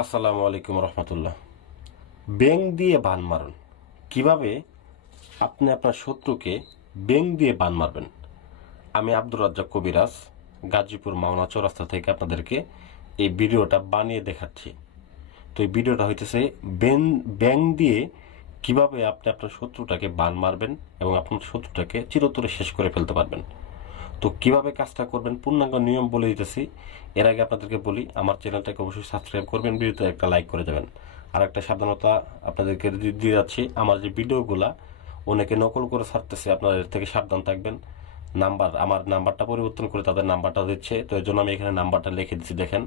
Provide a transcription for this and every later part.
আসসালামু আলাইকুম রহমতুল্লাহ। ব্যাং দিয়ে বান মারুন। কীভাবে আপনি আপনার শত্রুকে ব্যাং দিয়ে বান মারবেন? আমি আব্দুর রাজ্জাক কবিরাজ, গাজীপুর মাওনা চৌরাস্তা থেকে আপনাদেরকে এই ভিডিওটা বানিয়ে দেখাচ্ছি। তো এই ভিডিওটা হইতেছে ব্যাং ব্যাং দিয়ে কীভাবে আপনি আপনার শত্রুটাকে বান মারবেন এবং আপনার শত্রুটাকে চিরতরে শেষ করে ফেলতে পারবেন। তো কীভাবে কাজটা করবেন? পূর্ণাঙ্গ নিয়ম বলে দিতেছি। এর আগে আপনাদেরকে বলি, আমার চ্যানেলটাকে অবশ্যই সাবস্ক্রাইব করবেন, ভিডিওতে একটা লাইক করে যাবেন আর একটা সাবধানতা আপনাদেরকে দিয়ে যাচ্ছি, আমার যে ভিডিওগুলা, অনেকে নকল করে ছাড়তেছে আপনারা এর থেকে সাবধান থাকবেন। নাম্বার, আমার নাম্বারটা পরিবর্তন করে তাদের নাম্বারটা দিচ্ছে, তো এর জন্য আমি এখানে নাম্বারটা লিখে দিচ্ছি দেখেন।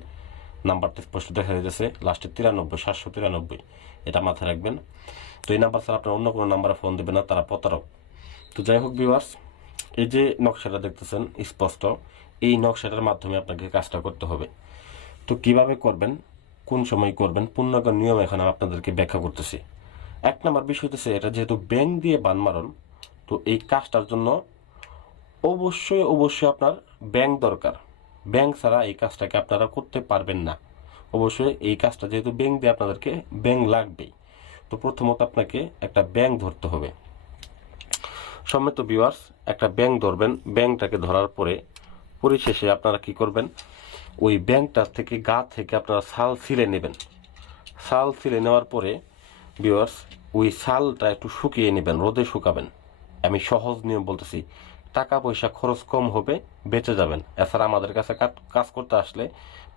নাম্বারটা স্পষ্ট দেখা যাচ্ছে লাস্টে তিরানব্বই, সাতশো তিরানব্বই, এটা মাথায় রাখবেন। তো এই নাম্বার ছাড়া আপনার অন্য কোনো নাম্বারে ফোন দেবেন না, তারা প্রতারক। তো যাই হোক ভিউয়ার্স এই যে নকশাটা দেখতেছেন, স্পষ্ট, এই নকশাটার মাধ্যমে আপনাকে কাজটা করতে হবে। তো কীভাবে করবেন, কোন সময় করবেন, পূর্ণাঙ্গ নিয়ম এখানে আপনাদেরকে ব্যাখ্যা করতেছি। এক নম্বর বিষয় হচ্ছে এটা, যেহেতু ব্যাং দিয়ে বান মারণ, তো এই কাজটার জন্য অবশ্যই অবশ্যই আপনার ব্যাংক দরকার। ব্যাংক ছাড়া এই কাজটাকে আপনারা করতে পারবেন না। অবশ্যই এই কাজটা যেহেতু ব্যাংক দিয়ে আপনাদেরকে ব্যাংক লাগবেই। তো প্রথমত আপনাকে একটা ব্যাংক ধরতে হবে। সম্মিত ভিউয়ার্স একটা ব্যাংক ধরবেন ব্যাংকটাকে ধরার পরে পরিশেষে আপনারা কি করবেন? ওই ব্যাংকটার থেকে গা থেকে আপনারা ছাল ছিলে নেবেন। ছাল ছিলে নেওয়ার পরে বিওয়ার্স ওই ছালটা একটু শুকিয়ে নেবেন, রোদে শুকাবেন। আমি সহজ নিয়ম বলতেছি, টাকা পয়সা খরচ কম হবে, বেঁচে যাবেন। এছাড়া আমাদের কাছে কাজ করতে আসলে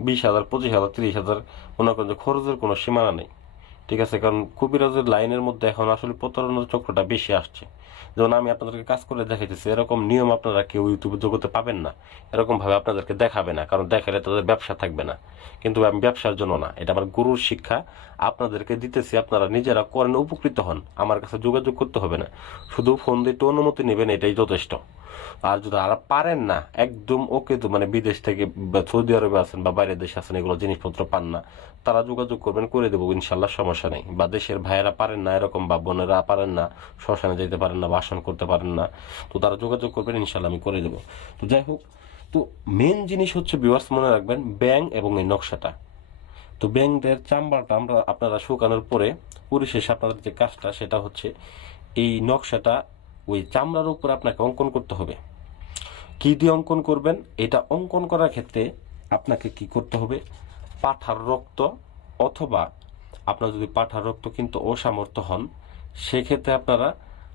বিশ হাজার, পঁচিশ হাজার, তিরিশ হাজার, মনে করেন যে খরচের কোনো সীমানা নেই। ঠিক আছে, কারণ কবিরাজের লাইনের মধ্যে এখন আসলে প্রতারণার চক্রটা বেশি আসছে। যেমন আমি আপনাদেরকে কাজ করে দেখাইতেছি, এরকম নিয়ম আপনারা কেউ ইউটিউবে জগতে পাবেন না। এরকম ভাবে আপনাদেরকে দেখাবে না, কারণ দেখালে তাদের ব্যবসা থাকবে না। কিন্তু আমি ব্যবসার জন্য না, এটা আমার গুরুর শিক্ষা। আপনাদেরকে দিতেছি, আপনারা নিজেরা করেন, উপকৃত হন। আমার কাছে যোগাযোগ করতে হবে না। শুধু ফোন দিয়ে একটু অনুমতি নেবেন, এটাই যথেষ্ট। আর যদি আর পারেন না, একদম ওকে তো মানে বিদেশ থেকে সৌদি আরবে আছেন বা বাইরের দেশে আছেন, এগুলো জিনিসপত্র পান না, তারা যোগাযোগ করবেন, করে দেবো, ইনশাল্লাহ সমস্যা নেই। বা দেশের ভাইয়েরা পারেন না, এরকম বা বোনেরা পারেন না, শ্মশানে যেতে পারেন না বাসন করতে পারেন না। তো তারা যোগাযোগ করবেন ইনশাল্লাহ আমি করে দেবো। তো যাই হোক, তো মেন জিনিস হচ্ছে বিভার্স মনে রাখবেন ব্যাং এবং এই নকশাটা। তো ব্যাংকের চাম্বারটা আমরা আপনারা শুকানোর পরে পরিশেষে আপনাদের যে কাজটা, সেটা হচ্ছে এই নকশাটা ওই চামড়ার উপর আপনাকে অঙ্কন করতে হবে। কি দিয়ে অঙ্কন করবেন? এটা অঙ্কন করার ক্ষেত্রে আপনাকে কি করতে হবে? পাঠার রক্ত অথবা আপনার যদি পাঠার রক্ত কিন্তু অসামর্থ্য হন, সেক্ষেত্রে আপনারা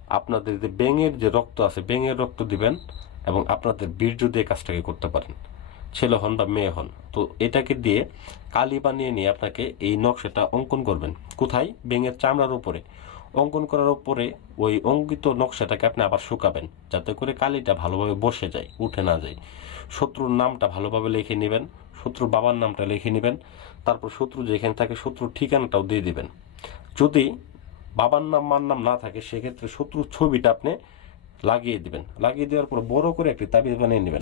আপনাদের যে ব্যাঙের যে রক্ত আছে, ব্যাঙের রক্ত দিবেন এবং আপনাদের বীর্য দিয়ে কাজটাকে করতে পারেন। ছেলে হন বা মেয়ে হন, তো এটাকে দিয়ে কালি বানিয়ে নিয়ে আপনাকে এই নকশাটা অঙ্কন করবেন। কোথায়? ব্যাঙের চামড়ার উপরে। অঙ্কন করার উপরে ওই অঙ্কিত নকশাটাকে আপনি আবার শুকাবেন, যাতে করে কালিটা ভালোভাবে বসে যায়, উঠে না যায়। শত্রুর নামটা ভালোভাবে লিখে নেবেন, শত্রুর বাবার নামটা লিখে নেবেন, তারপর শত্রু যেখানে থাকে শত্রুর ঠিকানাটাও দিয়ে দিবেন। যদি বাবার নাম, মার নাম না থাকে, সেক্ষেত্রে শত্রুর ছবিটা আপনি লাগিয়ে দিবেন। লাগিয়ে দেওয়ার পর বড় করে একটি তাবিজ বানিয়ে নেবেন।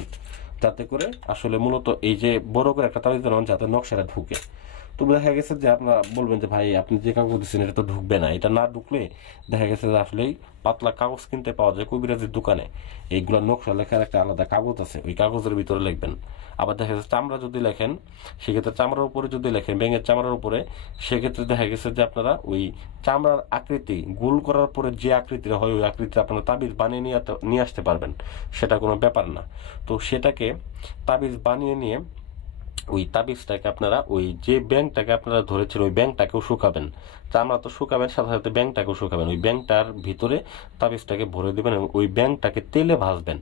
যাতে করে আসলে মূলত এই যে বড় করে একটা তাবিজ বানাবেন যাতে নকশাটা ঢুকে। তো দেখা গেছে যে আপনারা বলবেন যে, ভাই, আপনি যে কাগজ দিচ্ছেন এটা তো ঢুকবে না। এটা না ঢুকলে দেখা গেছে যে আসলেই পাতলা কাগজ কিনতে পাওয়া যায় কবিরাজের দোকানে। এইগুলো নকশা লেখার একটা আলাদা কাগজ আছে, ওই কাগজের ভিতরে লিখবেন। আবার দেখা যাচ্ছে চামড়া যদি লেখেন, সেক্ষেত্রে চামড়ার উপরে যদি লেখেন, ব্যাঙের চামড়ার উপরে, সেক্ষেত্রে দেখা গেছে যে আপনারা ওই চামড়ার আকৃতি, গোল করার পরে যে আকৃতিটা হয়, ওই আকৃতি আপনারা তাবিজ বানিয়ে নিয়ে নিয়ে আসতে পারবেন। সেটা কোনো ব্যাপার না। তো সেটাকে তাবিজ বানিয়ে নিয়ে ওই তাবিজটাকে আপনারা, ওই যে ব্যাংকটাকে আপনারা ধরেছেন, ওই ব্যাংকটাকেও শুকাবেন। চামড়া তো শুকাবেন, সাথে সাথে ব্যাংকটাকেও শুকাবেন। ওই ব্যাংকটার ভিতরে তাবিজটাকে ভরে দেবেন এবং ওই ব্যাংকটাকে তেলে ভাজবেন।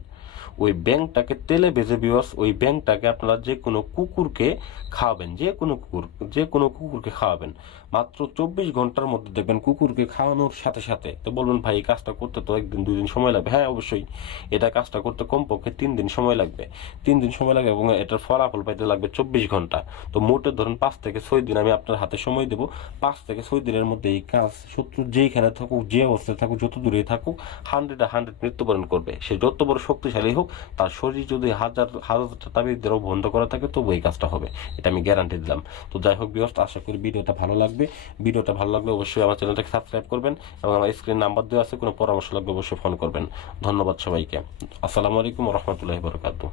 ওই ব্যাংকটাকে তেলে ভেজে বিওয়াস ওই ব্যাংকটাকে আপনারা যে কোনো কুকুরকে খাওয়াবেন, যে কোনো কুকুর, যে কোনো কুকুরকে খাওয়াবেন। মাত্র চব্বিশ ঘণ্টার মধ্যে দেখবেন কুকুরকে খাওয়ানোর সাথে সাথে তো বলবেন, ভাই, এই কাজটা করতে তো একদিন, দুই দিন সময় লাগবে? হ্যাঁ অবশ্যই। এটা কাজটা করতে কমপক্ষে তিন দিন সময় লাগবে। তিন দিন সময় লাগবে এবং এটার ফলাফল পাইতে লাগবে চব্বিশ ঘণ্টা। তো মোটে ধরুন পাঁচ থেকে ছয় দিন আমি আপনার হাতে সময় দেবো। পাঁচ থেকে ছয় দিনের মধ্যে এই কাজ শত্রু যেইখানে থাকুক, যে অবস্থায় থাকুক, যত দূরে থাকুক, হান্ড্রেড হান্ড্রেড মৃত্যুবরণ করবে। সে যত বড় শক্তিশালী হোক তার শরীর যদি হাজার হাজার তাবিদেরও বন্ধ করা থাকে, তবু এই কাজটা হবে। এটা আমি গ্যারান্টি দিলাম। তো যাই হোক বিয়স্ত আশা করি ভিডিওটা ভালো লাগবে। ভিডিওটা ভালো লাগলে অবশ্যই আমার চ্যানেলটাকে সাবস্ক্রাইব করবেন এবং আমার স্ক্রিন নাম্বার দেওয়া আছে, কোনো পরামর্শ লাগবে অবশ্যই ফোন করবেন। ধন্যবাদ সবাইকে। আসসালামু আলাইকুম রহমতুল্লাহ বরকাতু